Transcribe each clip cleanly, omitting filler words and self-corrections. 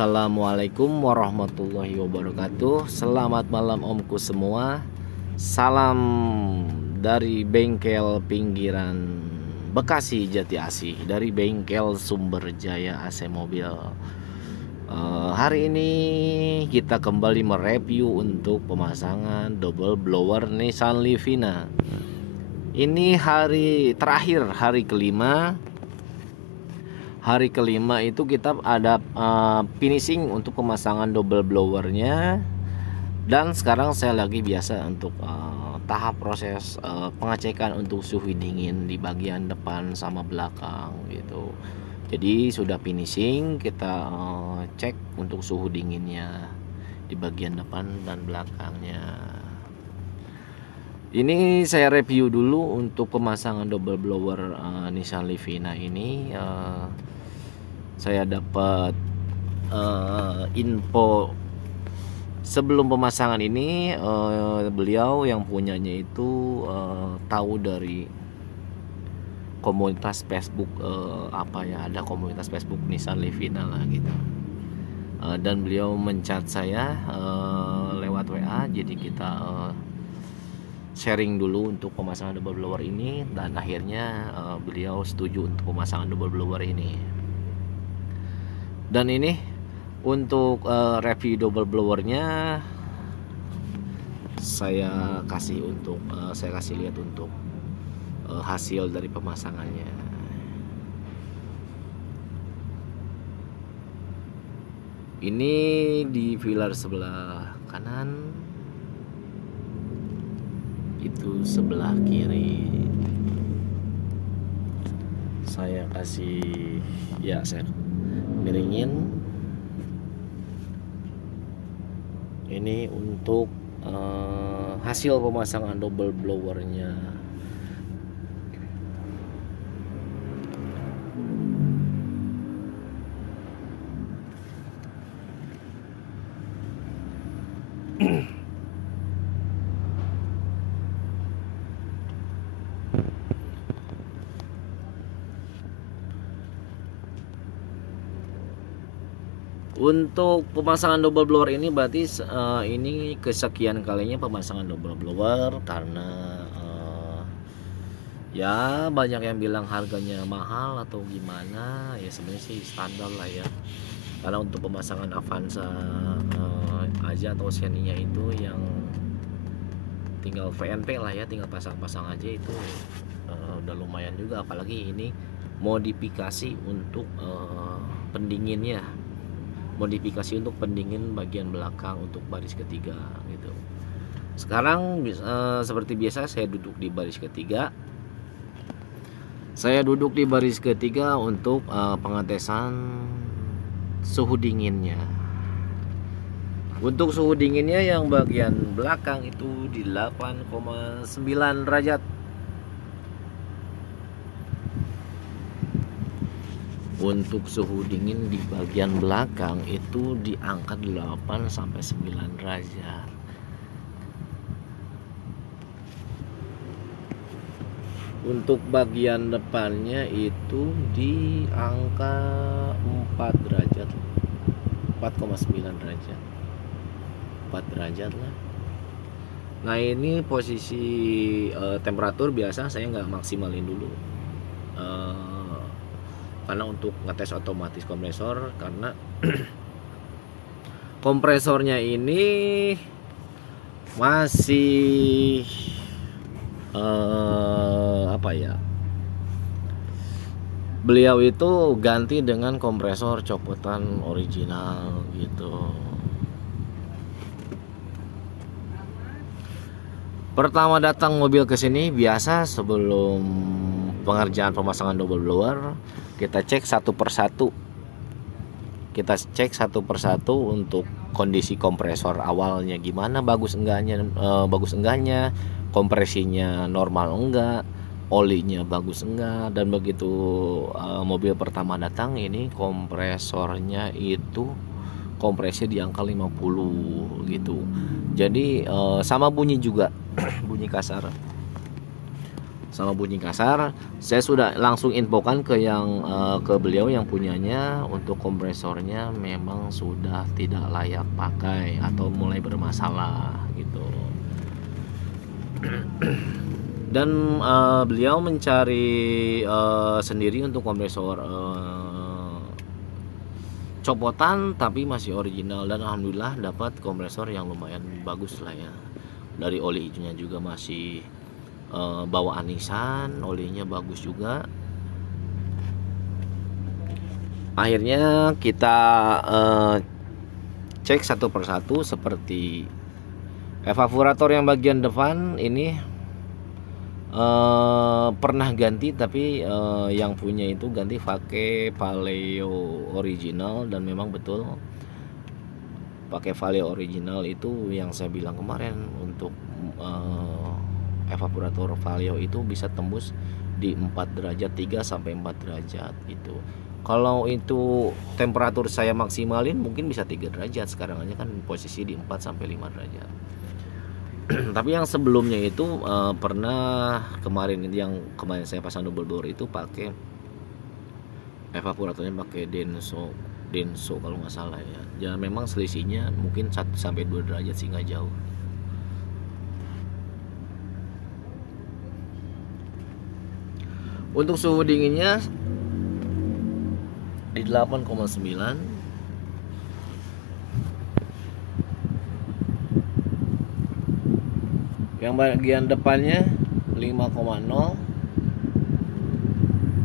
Assalamualaikum warahmatullahi wabarakatuh. Selamat malam omku semua. Salam dari bengkel pinggiran Bekasi Jati Asih, dari bengkel Sumber Jaya AC Mobil. Hari ini kita kembali mereview untuk pemasangan double blower Nissan Livina. Ini hari terakhir, hari kelima. Hari kelima itu kita ada finishing untuk pemasangan double blowernya, dan sekarang saya lagi biasa untuk tahap proses pengecekan untuk suhu dingin di bagian depan sama belakang gitu. Jadi sudah finishing, kita cek untuk suhu dinginnya di bagian depan dan belakangnya. Ini saya review dulu untuk pemasangan double blower Nissan Livina ini. Saya dapat info sebelum pemasangan ini, beliau yang punyanya itu tahu dari komunitas Facebook, ada komunitas Facebook Nissan Livina lah gitu, dan beliau mencat saya lewat WA. Jadi kita sharing dulu untuk pemasangan double blower ini, dan akhirnya beliau setuju untuk pemasangan double blower ini. Dan ini untuk review double blowernya saya kasih lihat untuk hasil dari pemasangannya. Ini di pilar sebelah kanan, itu sebelah kiri. Saya miringin. Ini untuk hasil pemasangan double blowernya. Untuk pemasangan double blower ini berarti ini kesekian kalinya pemasangan double blower, karena ya banyak yang bilang harganya mahal atau gimana. Ya sebenarnya sih standar lah ya, karena untuk pemasangan Avanza aja atau Xenia itu yang tinggal VNP lah ya, tinggal pasang-pasang aja itu udah lumayan juga. Apalagi ini modifikasi untuk pendinginnya, modifikasi untuk pendingin bagian belakang untuk baris ketiga gitu. Sekarang seperti biasa saya duduk di baris ketiga. Untuk pengetesan suhu dinginnya. Untuk suhu dinginnya yang bagian belakang itu di 8,9 derajat. Untuk suhu dingin di bagian belakang itu di angka 8 sampai 9 derajat. Untuk bagian depannya itu di angka 4 derajat. 4,9 derajat. 4 derajat lah. Nah, ini posisi temperatur biasa saya nggak maksimalin dulu. Karena untuk ngetes otomatis kompresor, karena kompresornya ini masih beliau itu ganti dengan kompresor copotan original gitu. Pertama datang mobil ke sini biasa, sebelum pengerjaan pemasangan double blower kita cek satu persatu untuk kondisi kompresor awalnya gimana, bagus enggaknya, kompresinya normal enggak, olinya bagus enggak. Dan begitu mobil pertama datang ini kompresornya itu kompresi di angka 50 gitu. Jadi sama bunyi juga bunyi kasar. sama bunyi kasar, saya sudah langsung infokan ke yang ke beliau yang punyanya untuk kompresornya memang sudah tidak layak pakai atau mulai bermasalah gitu. Dan beliau mencari sendiri untuk kompresor copotan tapi masih original, dan alhamdulillah dapat kompresor yang lumayan bagus lah ya. Dari olinya juga masih bawaan Nissan, olinya bagus juga. Akhirnya kita cek satu persatu, seperti evaporator yang bagian depan ini pernah ganti, tapi yang punya itu ganti pakai Valeo original, dan memang betul pakai Valeo original itu yang saya bilang kemarin, untuk evaporator Valeo itu bisa tembus di 4 derajat, 3 sampai 4 derajat gitu. Kalau itu temperatur saya maksimalin mungkin bisa 3 derajat, sekarang aja kan posisi di 4 sampai 5 derajat. Tapi yang sebelumnya itu pernah yang kemarin saya pasang double blower itu pakai evaporatornya pakai Denso kalau nggak salah ya. Dan memang selisihnya mungkin 1 sampai 2 derajat sih, nggak jauh. Untuk suhu dinginnya di 8,9. Yang bagian depannya 5,0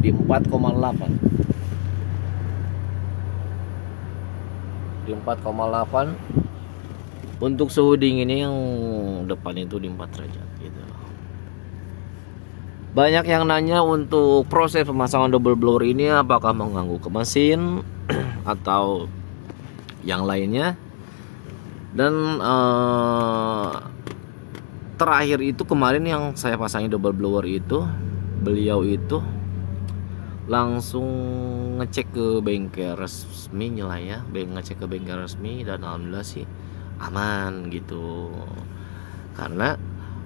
di 4,8. Di 4,8. Untuk suhu dinginnya yang depan itu di 4 derajat gitu. Banyak yang nanya untuk proses pemasangan double blower ini apakah mengganggu ke mesin atau yang lainnya. Dan terakhir itu kemarin yang saya pasangin double blower itu, beliau itu langsung ngecek ke bengkel resminya lah ya, ngecek ke bengkel resmi, dan alhamdulillah sih aman gitu. Karena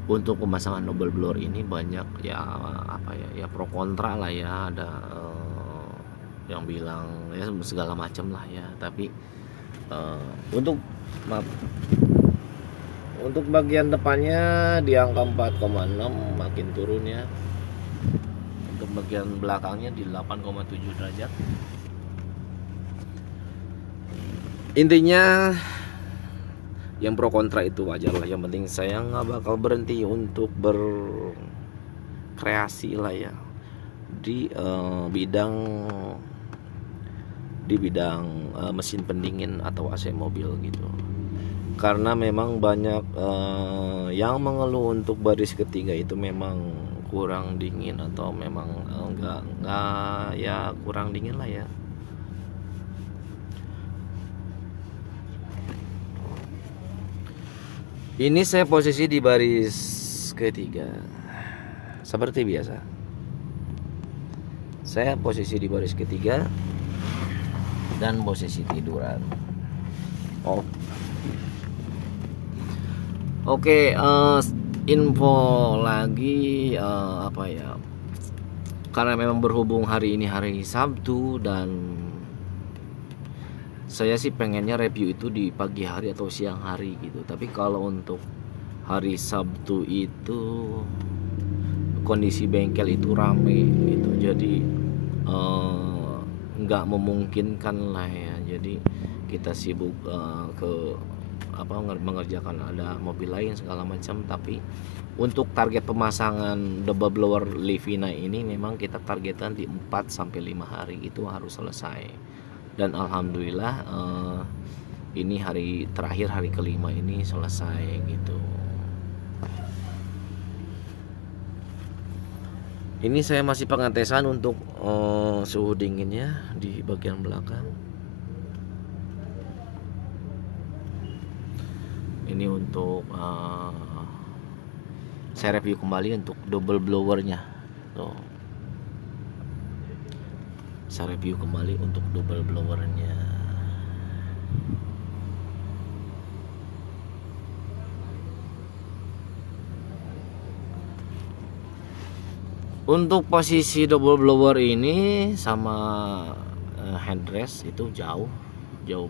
untuk pemasangan double blower ini banyak ya pro kontra lah ya, ada yang bilang ya segala macam lah ya. Tapi untuk bagian depannya di angka 4,6 makin turun ya. Untuk bagian belakangnya di 8,7 derajat. Intinya yang pro kontra itu wajar lah, yang penting saya nggak bakal berhenti untuk berkreasi lah ya di bidang mesin pendingin atau AC mobil gitu. Karena memang banyak yang mengeluh untuk baris ketiga itu memang kurang dingin, atau memang enggak ya kurang dingin lah ya. Ini saya posisi di baris ketiga. Seperti biasa, saya posisi di baris ketiga dan posisi tiduran. Oke, info lagi karena memang berhubung hari ini hari Sabtu, dan saya sih pengennya review itu di pagi hari atau siang hari gitu. Tapi kalau untuk hari Sabtu itu kondisi bengkel itu rame gitu, jadi nggak memungkinkan lah ya. Jadi kita sibuk mengerjakan ada mobil lain segala macam. Tapi untuk target pemasangan double blower Livina ini memang kita targetan di 4 sampai 5 hari itu harus selesai. Dan alhamdulillah ini hari terakhir, hari kelima ini selesai gitu. Ini saya masih pengetesan untuk suhu dinginnya di bagian belakang. Ini untuk saya review kembali untuk double blowernya. Saya review kembali untuk double blowernya. Untuk posisi double blower ini sama headrest itu jauh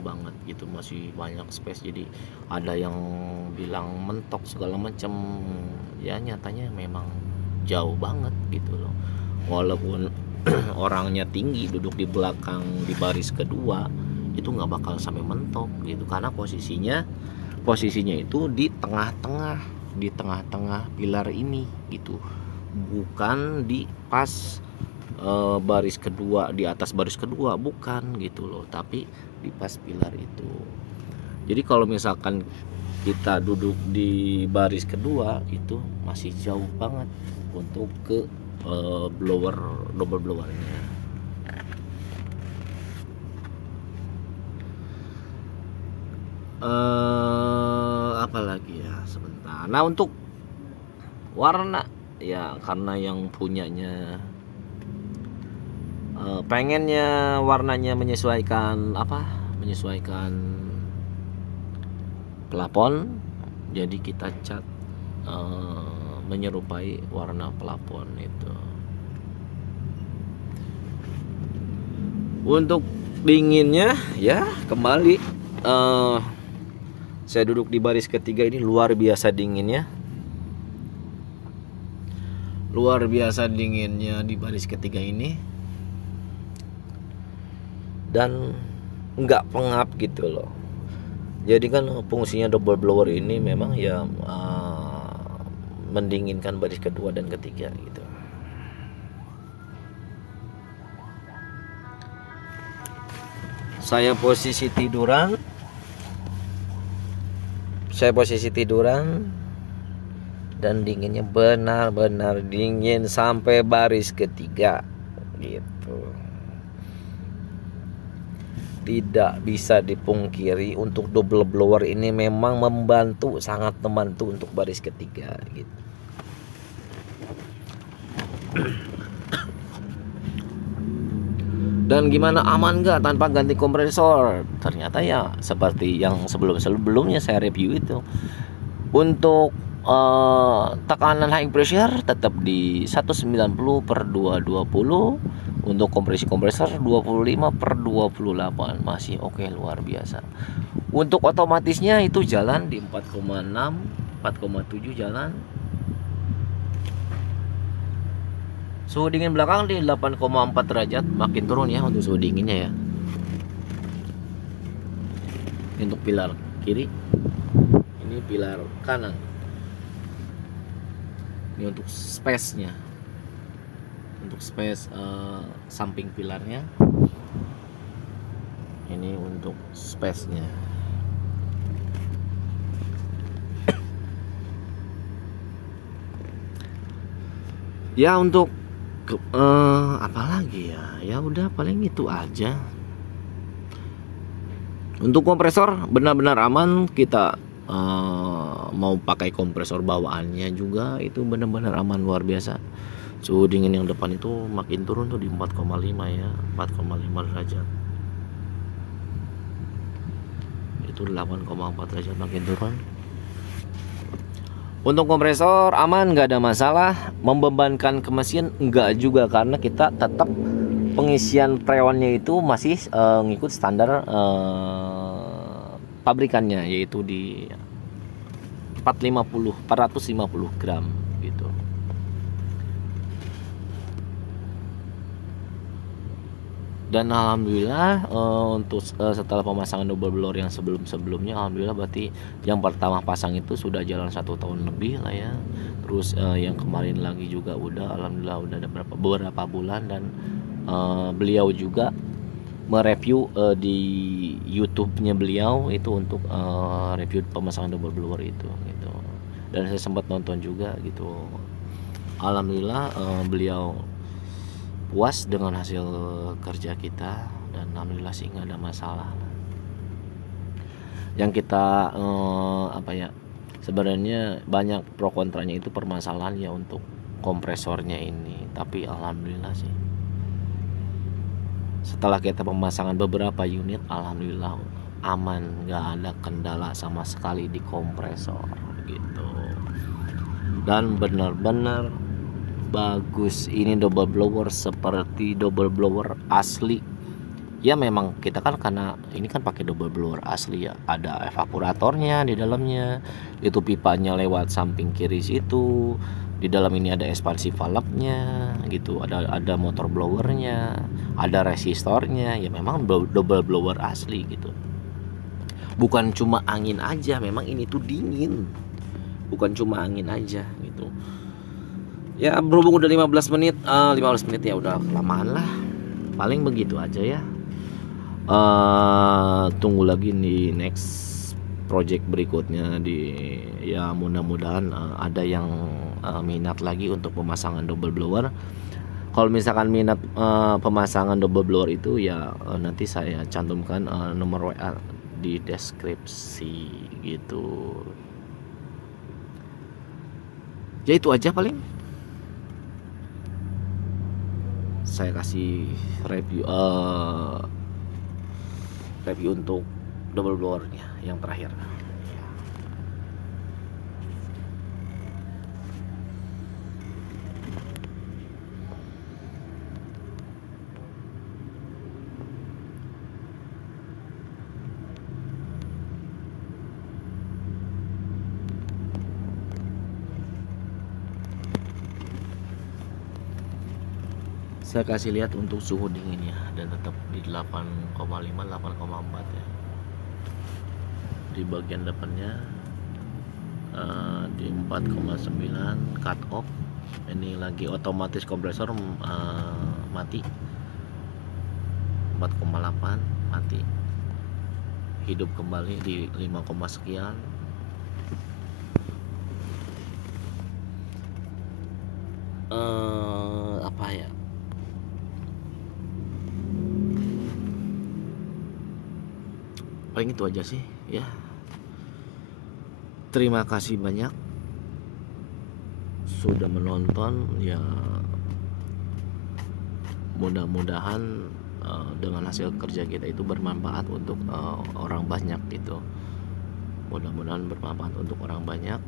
banget gitu, masih banyak space. Jadi ada yang bilang mentok segala macam, ya nyatanya memang jauh banget gitu loh. Walaupun orangnya tinggi duduk di belakang di baris kedua itu nggak bakal sampai mentok gitu, karena posisinya itu di tengah-tengah pilar ini gitu, bukan di pas baris kedua, di atas baris kedua, bukan gitu loh, tapi di pas pilar itu. Jadi kalau misalkan kita duduk di baris kedua itu masih jauh banget untuk ke double blowernya. Apalagi ya sebentar. Nah, untuk warna ya, karena yang punyanya pengennya warnanya menyesuaikan plafon, jadi kita cat menyerupai warna plafon itu. Untuk dinginnya ya kembali, saya duduk di baris ketiga ini luar biasa dinginnya di baris ketiga ini, dan nggak pengap gitu loh. Jadi kan fungsinya double blower ini memang ya mendinginkan baris kedua dan ketiga gitu. Saya posisi tiduran dan dinginnya benar-benar dingin sampai baris ketiga gitu. Tidak bisa dipungkiri untuk double blower ini memang sangat membantu untuk baris ketiga gitu. Dan gimana, aman gak tanpa ganti kompresor? Ternyata ya seperti yang sebelumnya saya review itu. Untuk tekanan high pressure tetap di 190/220. Untuk kompresi kompresor 25/28, masih oke, luar biasa. Untuk otomatisnya itu jalan di 4,6, 4,7 jalan. Suhu dingin belakang di 8,4 derajat, makin turun ya untuk suhu dinginnya ya. Ini untuk pilar kiri, ini pilar kanan. Ini untuk space-nya, untuk space samping pilarnya. Ini untuk space-nya. Ya untuk apalagi ya udah paling itu aja. Untuk kompresor benar-benar aman. Kita mau pakai kompresor bawaannya juga itu benar-benar aman, luar biasa. Suhu dingin yang depan itu makin turun tuh di 4,5 ya, 4,5 derajat. Itu 8,4 derajat makin turun. Untuk kompresor aman, nggak ada masalah. Membebankan ke mesin enggak juga, karena kita tetap pengisian freonnya itu masih ngikut standar pabrikannya, yaitu di 450 gram gitu. Dan alhamdulillah untuk setelah pemasangan double blower yang sebelumnya, alhamdulillah berarti yang pertama pasang itu sudah jalan 1 tahun lebih lah ya. Terus yang kemarin lagi juga alhamdulillah udah ada beberapa bulan. Dan beliau juga mereview di YouTube-nya beliau itu untuk review pemasangan double blower itu gitu. Dan saya sempat nonton juga gitu. Alhamdulillah beliau puas dengan hasil kerja kita, dan alhamdulillah sih nggak ada masalah. Yang kita sebenarnya banyak pro kontranya itu permasalahan ya untuk kompresornya ini, tapi alhamdulillah sih setelah kita pemasangan beberapa unit, alhamdulillah aman, nggak ada kendala sama sekali di kompresor gitu. Dan benar-benar bagus. Ini double blower seperti double blower asli. Ya memang kita kan karena ini kan pakai double blower asli ya. Ada evaporatornya di dalamnya. Itu pipanya lewat samping kiri situ. Di dalam ini ada ekspansi valve-nya gitu. Ada motor blowernya, ada resistornya. Ya memang double blower asli gitu. Bukan cuma angin aja, memang ini tuh dingin. Bukan cuma angin aja gitu. Ya berhubung udah 15 menit 15 menit ya udah kelamaan lah. Paling begitu aja ya. Tunggu lagi di next project berikutnya ya mudah-mudahan ada yang minat lagi untuk pemasangan double blower. Kalau misalkan minat pemasangan double blower itu ya nanti saya cantumkan nomor WA di deskripsi gitu. Ya itu aja paling. Saya kasih review untuk double blowernya yang terakhir. Saya kasih lihat untuk suhu dinginnya dan tetap di 8,5 8,4 ya. Di bagian depannya di 4,9 cut off. Ini lagi otomatis kompresor mati. 4,8 mati. Hidup kembali di 5, sekian. Apa ya? Paling itu aja sih ya. Terima kasih banyak sudah menonton ya. Mudah-mudahan dengan hasil kerja kita itu bermanfaat untuk orang banyak gitu. Mudah-mudahan bermanfaat untuk orang banyak.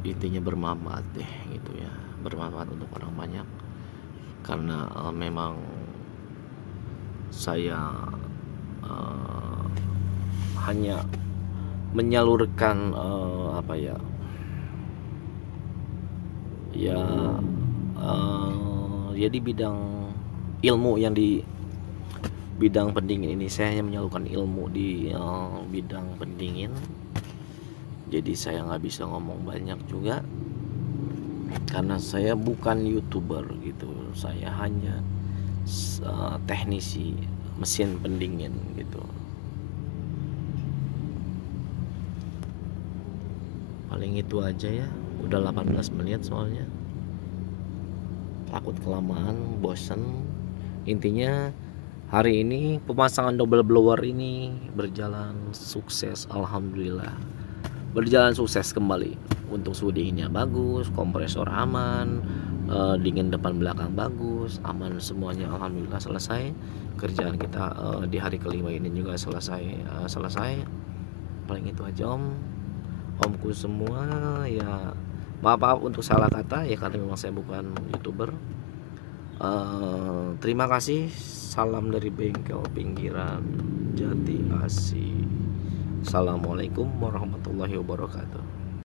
Intinya bermanfaat deh gitu ya, bermanfaat untuk orang banyak. Karena memang saya hanya menyalurkan di bidang ilmu yang di bidang pendingin ini. Saya hanya menyalurkan ilmu di bidang pendingin, jadi saya nggak bisa ngomong banyak juga karena saya bukan YouTuber gitu. Saya hanya teknisi mesin pendingin gitu. Paling itu aja ya. Udah 18 menit soalnya. Takut kelamaan, bosen. Intinya hari ini pemasangan double blower ini berjalan sukses, alhamdulillah. Berjalan sukses kembali. Untuk suhu dinginnya bagus, kompresor aman, dingin depan belakang bagus, aman semuanya, alhamdulillah selesai. Kerjaan kita di hari kelima ini juga selesai. Paling itu aja omku semua ya. Maaf untuk salah kata ya, karena memang saya bukan YouTuber. Terima kasih. Salam dari bengkel pinggiran Jati Asih. Assalamualaikum warahmatullahi wabarakatuh.